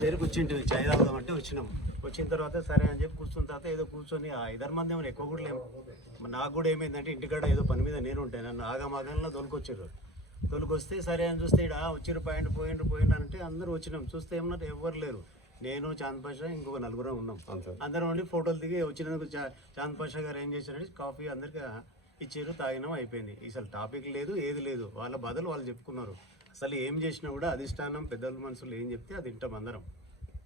దగ్గరికి వచ్చింటివి చాయ్ తాగుదాం అంటే వచ్చినాం. వచ్చిన తర్వాత సరే అని చెప్పి కూర్చున్న తర్వాత ఏదో కూర్చొని ఆ ఇద్దరు మంది ఏమైనా ఎక్కువ కూడా లేము. నాకు కూడా ఏమైందంటే ఇంటికాడ ఏదో పని మీద నేను ఉంటాను. నన్ను ఆగమాగంలో దొరికొచ్చారు దొరికొస్తే సరే అని చూస్తే ఇక్కడ వచ్చిర్రు పాయింట్ పోయిండ్రు పోయిండ్రు అంటే అందరూ వచ్చినాం. చూస్తే ఏమన్నారు? ఎవరు లేరు. నేను చాంద్ పాషా ఇంకొక నలుగురం ఉన్నాం. అందరం ఉండి ఫోటోలు దిగి వచ్చినందుకు చాంద్ పాషా గారు ఏం చేశారంటే కాఫీ అందరికి ఇచ్చారు తాగినం అయిపోయింది. అసలు టాపిక్ లేదు ఏది లేదు. వాళ్ళ బదులు వాళ్ళు చెప్పుకున్నారు. అసలు ఏం చేసినా కూడా అధిష్టానం పెద్దల మనుషులు ఏం చెప్తే అది వింటాం అందరం.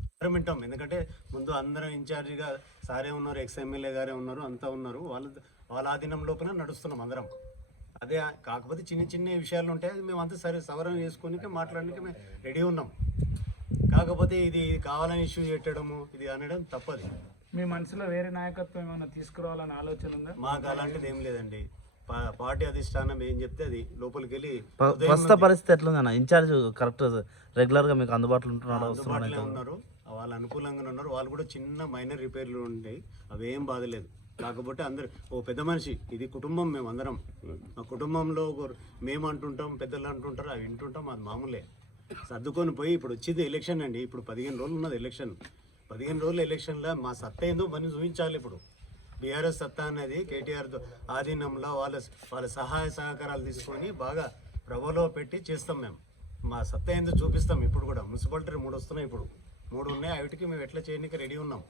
అందరం వింటాం ఎందుకంటే ముందు అందరం ఇన్ఛార్జిగా సారే ఉన్నారు ఎక్స్ ఎమ్మెల్యే గారే ఉన్నారు అంతా ఉన్నారు. వాళ్ళ వాళ్ళ ఆధీనం లోపల నడుస్తున్నాం అందరం. అదే కాకపోతే చిన్న చిన్న విషయాలు ఉంటాయి అది మేము అంతా సరే సవరణ చేసుకుని మాట్లాడడానికి మేము రెడీ ఉన్నాం. కాకపోతే ఇది కావాలని ఇష్యూ పెట్టడము ఇది అనడం తప్పది. మీ మనసులో వేరే నాయకత్వం ఏమైనా తీసుకురావాలని ఆలోచన ఉందా? మాకు అలాంటిది ఏం లేదండి. పా- పార్టీ అధిష్టానం ఏం చెప్తే అది లోపలికి వెళ్ళి ప్రస్తుత పరిస్థితి ఎట్లుందన్న ఇన్ఛార్జ్ కరెక్ట్ రెగ్యులర్గా మీకు అందుబాటులో ఉంటున్నాడు? అందుబాటులో ఉన్నారు. వాళ్ళు అనుకూలంగానే ఉన్నారు. వాళ్ళు కూడా చిన్న మైనర్ రిపేర్లు ఉంటాయి అవి ఏం బాధలేదు కాకపోతే అందరు ఓ పెద్ద మనిషి ఇది కుటుంబం మేము అందరం. మా కుటుంబంలో ఒకరు మేము అంటుంటాం పెద్దలు అంటుంటారు అవి వింటుంటాం అది మామూలే. సర్దుకొని పోయి ఇప్పుడు వచ్చేది ఎలక్షన్ అండి. ఇప్పుడు పదిహేను రోజులు ఉన్నది ఎలక్షన్ పదిహేను రోజులు ఎలక్షన్లో మా సత్తా ఏందో పని చూపించాలి ఇప్పుడు. బీఆర్ఎస్ సత్తా అనేది కేటీఆర్ ఆధీనంలో వాళ్ళ వాళ్ళ సహాయ సహకారాలు తీసుకొని బాగా ప్రభలో పెట్టి చేస్తాం మేము. మా సత్తా ఏందో చూపిస్తాం ఇప్పుడు కూడా. మున్సిపాలిటీ మూడు వస్తున్నాయి ఇప్పుడు. మూడు ఉన్నాయి. వాటికి మేము ఎట్లా చేయడానికి రెడీ ఉన్నాం.